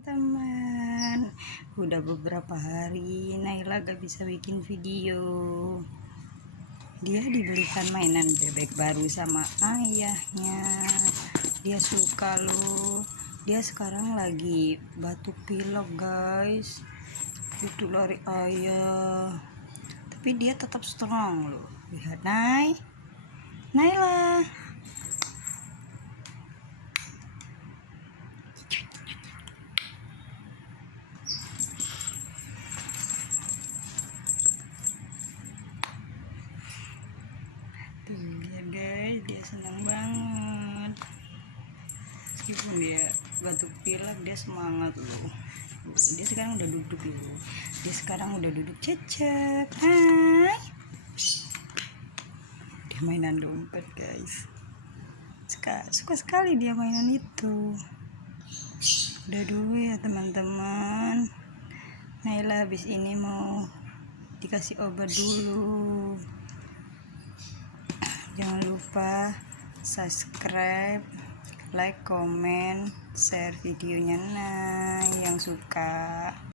teman, udah beberapa hari Naila gak bisa bikin video. Dia dibelikan mainan bebek baru sama ayahnya. Dia suka loh. Dia sekarang lagi batuk pilek guys. Itu lari ayah. Tapi dia tetap strong loh. Lihat Naila. Tuh dia guys, dia senang banget. Meskipun dia batuk pilek, dia semangat loh. Dia sekarang udah duduk loh. Dia sekarang udah duduk cecek. Hai. Dia mainan dompet guys. Suka sekali dia mainan itu. Udah dulu ya teman-teman. Naila habis ini mau dikasih obat dulu. Jangan lupa subscribe, like, comment, share videonya yang suka.